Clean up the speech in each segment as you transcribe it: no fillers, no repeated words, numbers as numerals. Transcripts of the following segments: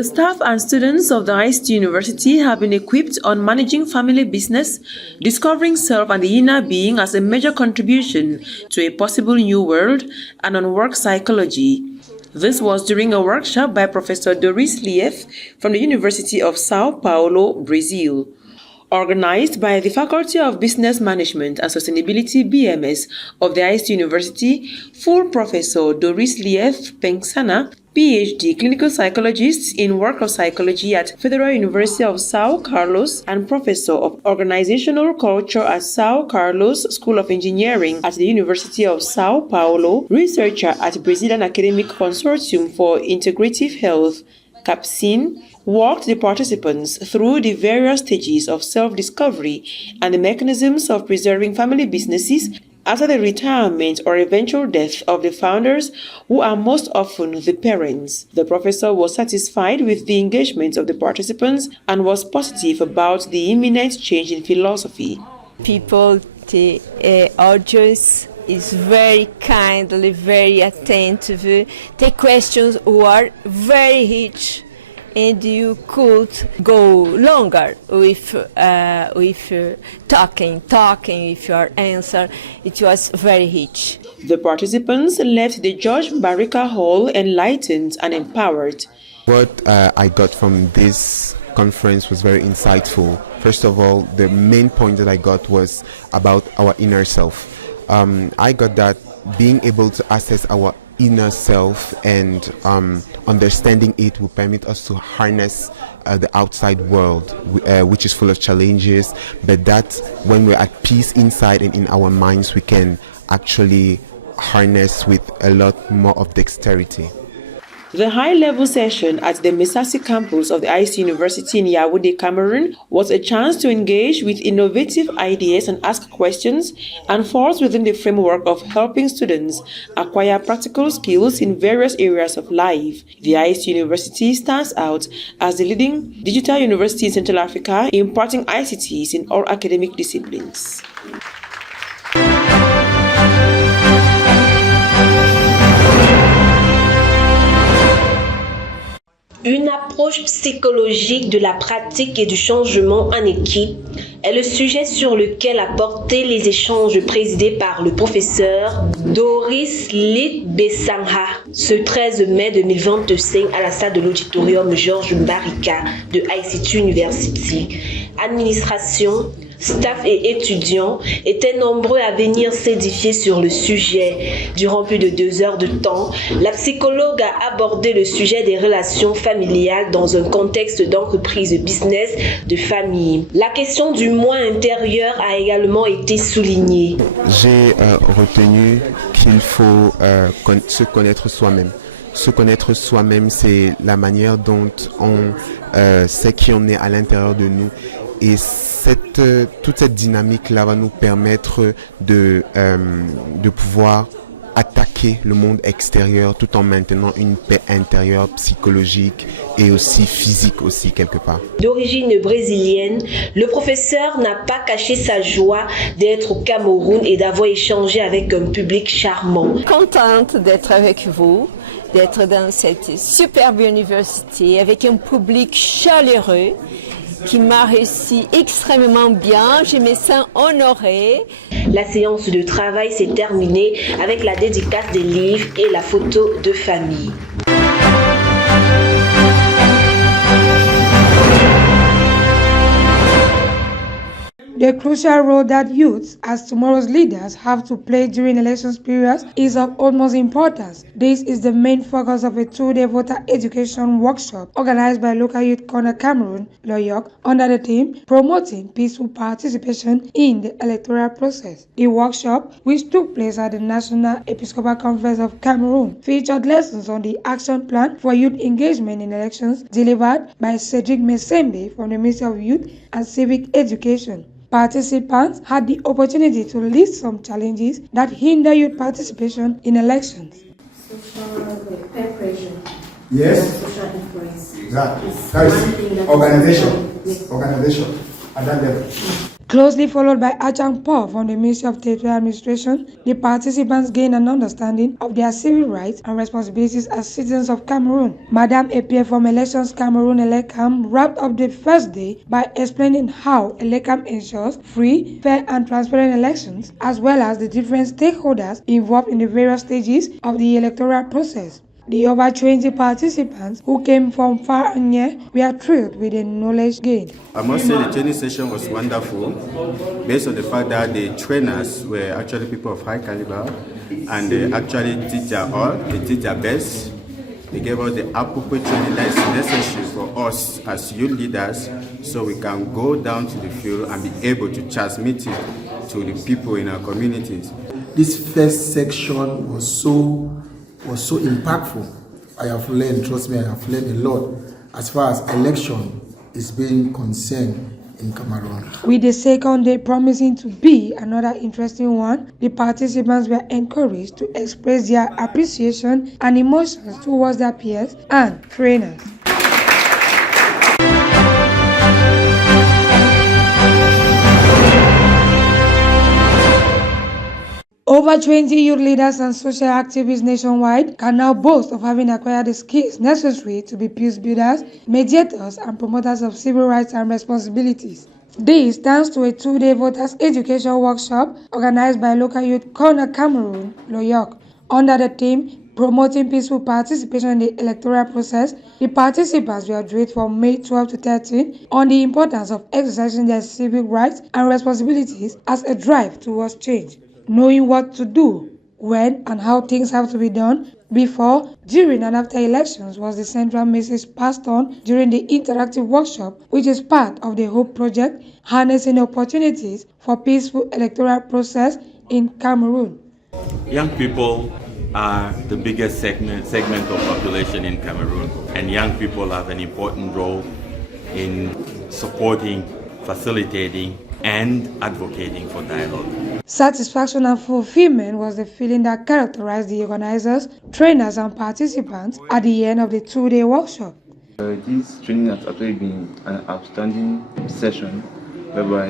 The staff and students of the ICTU-University have been equipped on managing family business, discovering self and the inner being as a major contribution to a possible new world, and on work psychology. This was during a workshop by Professor Doris Lief from the University of Sao Paulo, Brazil. Organized by the Faculty of Business Management and Sustainability BMS of the ICTU-University, full Professor Doris Lief Pengsana, PhD clinical psychologist in work of psychology at Federal University of São Carlos and professor of organizational culture at São Carlos School of Engineering at the University of São Paulo, researcher at Brazilian Academic Consortium for Integrative Health, CAPSIN, walked the participants through the various stages of self-discovery and the mechanisms of preserving family businesses after the retirement or eventual death of the founders, who are most often the parents. The professor was satisfied with the engagement of the participants and was positive about the imminent change in philosophy. People, the audience is very kindly, very attentive. The questions were very rich, and you could go longer with talking with your answer. It was very rich. The participants left the George Barrica Hall enlightened and empowered. What I got from this conference was very insightful. First of all, the main point that I got was about our inner self. I got that being able to access our inner self and understanding it will permit us to harness the outside world, which is full of challenges, but that when we're at peace inside and in our minds, we can actually harness with a lot more of dexterity. The high-level session at the Mesasi campus of the ICTU-University in Yaoundé, Cameroon, was a chance to engage with innovative ideas and ask questions, and falls within the framework of helping students acquire practical skills in various areas of life. The ICTU-University stands out as the leading digital university in Central Africa, imparting ICTs in all academic disciplines. Une approche psychologique de la pratique et du changement en équipe est le sujet sur lequel a porté les échanges présidés par le professeur Doris Lief Pengsana ce 13 mai 2025 à la salle de l'auditorium Georges Barrica de ICTU-University. Administration, staff et étudiants étaient nombreux à venir s'édifier sur le sujet. Durant plus de 2 heures de temps, la psychologue a abordé le sujet des relations familiales dans un contexte d'entreprise business de famille. La question du moi intérieur a également été soulignée. J'ai retenu qu'il faut se connaître soi-même. Se connaître soi-même, c'est la manière dont on sait qui on est à l'intérieur de nous. Et toute cette dynamique-là va nous permettre de pouvoir attaquer le monde extérieur tout en maintenant une paix intérieure, psychologique et aussi physique aussi quelque part. D'origine brésilienne, le professeur n'a pas caché sa joie d'être au Cameroun et d'avoir échangé avec un public charmant. Contente d'être avec vous, d'être dans cette superbe université avec un public chaleureux qui m'a réussi extrêmement bien. Je me sens honorée. La séance de travail s'est terminée avec la dédicace des livres et la photo de famille. The crucial role that youths, as tomorrow's leaders, have to play during elections periods is of utmost importance. This is the main focus of a 2-day voter education workshop organized by Local Youth Corner Cameroon, Loyok, under the theme Promoting Peaceful Participation in the Electoral Process. The workshop, which took place at the National Episcopal Conference of Cameroon, featured lessons on the action plan for youth engagement in elections delivered by Cedric Mesembe from the Ministry of Youth and Civic Education. Participants had the opportunity to list some challenges that hinder youth participation in elections. Social peer pressure. Yes. Social influence. Exactly. That is organization. Yes. Organization at that level. Closely followed by Achang Po from the Ministry of Territorial Administration, the participants gained an understanding of their civil rights and responsibilities as citizens of Cameroon. Madame Epie from Elections Cameroon Elecam wrapped up the first day by explaining how Elecam ensures free, fair and transparent elections, as well as the different stakeholders involved in the various stages of the electoral process. The over 20 participants who came from far and near were thrilled with the knowledge gained. I must say the training session was wonderful, based on the fact that the trainers were actually people of high caliber, and they actually did their all, they did their best. They gave us the appropriate training that is necessary for us as youth leaders, so we can go down to the field and be able to transmit it to the people in our communities. This first section was so impactful. I have learned, trust me, I have learned a lot as far as election is being concerned in Cameroon. With the second day promising to be another interesting one, the participants were encouraged to express their appreciation and emotions towards their peers and trainers. Over 20 youth leaders and social activists nationwide can now boast of having acquired the skills necessary to be peace builders, mediators, and promoters of civil rights and responsibilities. This thanks to a 2-day voters education workshop organized by local youth corner Cameroon, Loyok. Under the theme, Promoting Peaceful Participation in the Electoral Process, the participants were drilled from May 12 to 13 on the importance of exercising their civic rights and responsibilities as a drive towards change. Knowing what to do, when and how things have to be done before, during and after elections was the central message passed on during the interactive workshop, which is part of the HOPE project, harnessing opportunities for peaceful electoral process in Cameroon. Young people are the biggest segment of population in Cameroon, and young people have an important role in supporting, facilitating, and advocating for dialogue. Satisfaction and fulfillment was the feeling that characterized the organizers, trainers, and participants at the end of the 2-day workshop. This training has actually been an outstanding session whereby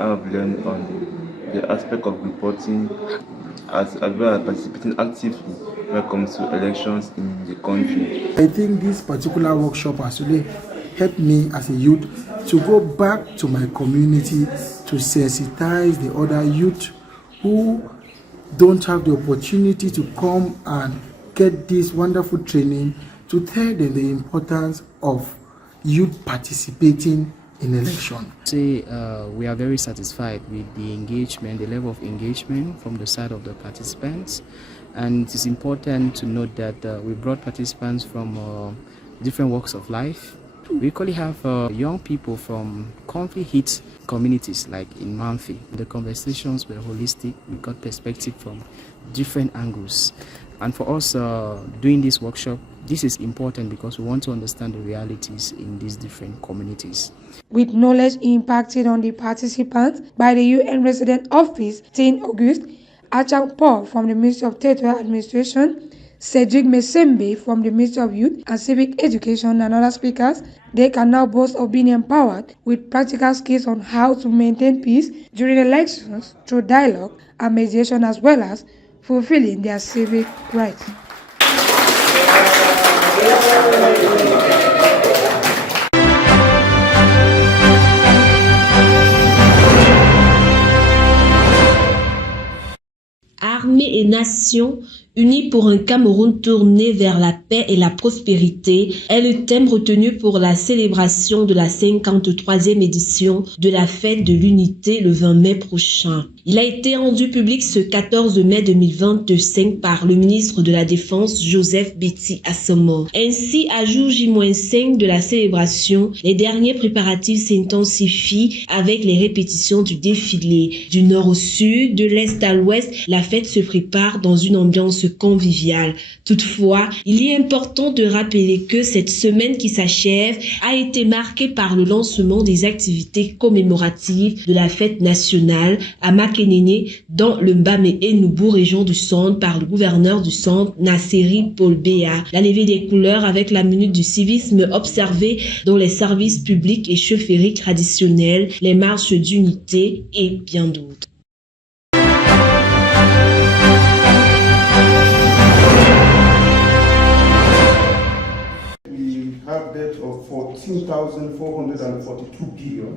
I have learned on the aspect of reporting as well as participating actively when it comes to elections in the country. I think this particular workshop has really helped me as a youth to go back to my community to sensitize the other youth who don't have the opportunity to come and get this wonderful training, to tell them the importance of youth participating in election. We are very satisfied with the engagement, the level of engagement from the side of the participants, and it is important to note that we brought participants from different walks of life. We equally have young people from conflict-hit communities like in Manfi. The conversations were holistic. We got perspective from different angles. And for us doing this workshop, this is important because we want to understand the realities in these different communities. With knowledge impacted on the participants by the UN Resident Office, 10 August, Achang Po from the Ministry of Territorial Administration, Cedric Mesembe from the Ministry of Youth and Civic Education and other speakers, they can now boast of being empowered with practical skills on how to maintain peace during elections through dialogue and mediation, as well as fulfilling their civic rights. Armée et nation unis pour un Cameroun tourné vers la paix et la prospérité est le thème retenu pour la célébration de la 53e édition de la fête de l'unité le 20 mai prochain. Il a été rendu public ce 14 mai 2025 par le ministre de la Défense Joseph Betty Assomo. Ainsi, à jour J-5 de la célébration, les derniers préparatifs s'intensifient avec les répétitions du défilé. Du nord au sud, de l'est à l'ouest, la fête se prépare dans une ambiance convivial. Toutefois, il est important de rappeler que cette semaine qui s'achève a été marquée par le lancement des activités commémoratives de la fête nationale à Makenene dans le Mbame-Enoubou, région du Centre, par le gouverneur du Centre, Nasseri Paul Béa. La levée des couleurs avec la minute du civisme observée dans les services publics et chaufferies traditionnelles, les marches d'unité et bien d'autres. We have debt of 14,442 billion.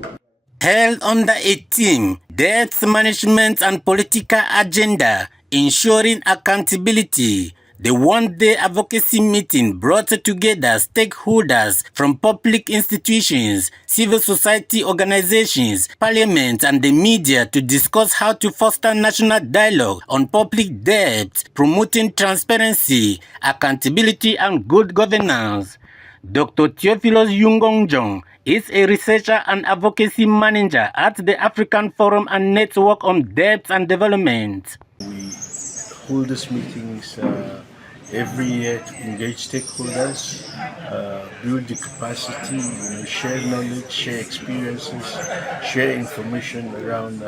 Held under a theme, Debt Management and Political Agenda, Ensuring Accountability, the one-day advocacy meeting brought together stakeholders from public institutions, civil society organizations, parliament, and the media to discuss how to foster national dialogue on public debt, promoting transparency, accountability, and good governance. Dr. Theophilus Yungongjong is a researcher and advocacy manager at the African Forum and Network on Debt and Development. We hold these meetings every year to engage stakeholders, build the capacity, share knowledge, share experiences, share information around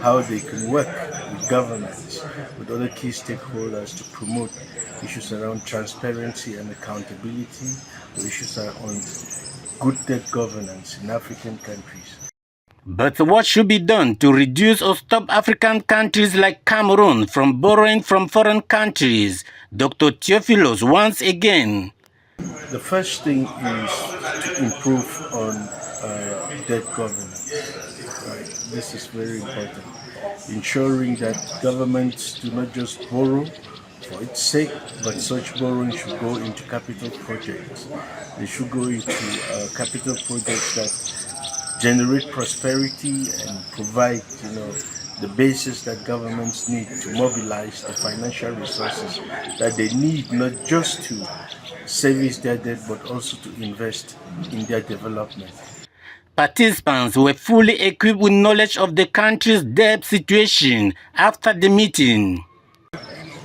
how they can work with governments, with other key stakeholders to promote issues around transparency and accountability, or issues around good debt governance in African countries. But what should be done to reduce or stop African countries like Cameroon from borrowing from foreign countries? Dr. Theophilus once again. The first thing is to improve on debt governance. Right? This is very important. Ensuring that governments do not just borrow for its sake, but such borrowing should go into capital projects. They should go into capital projects that generate prosperity and provide, the basis that governments need to mobilize the financial resources that they need, not just to service their debt, but also to invest in their development. Participants were fully equipped with knowledge of the country's debt situation after the meeting.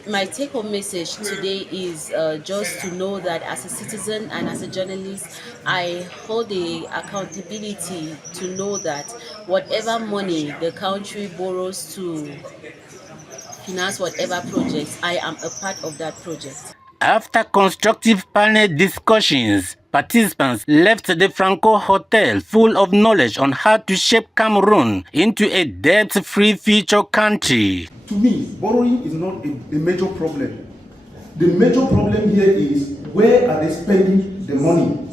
My take-home message today is just to know that as a citizen and as a journalist, I hold the accountability to know that whatever money the country borrows to finance whatever projects, I am a part of that project. After constructive panel discussions, participants left the Franco Hotel full of knowledge on how to shape Cameroon into a debt-free future country. To me, borrowing is not a major problem. The major problem here is where are they spending the money?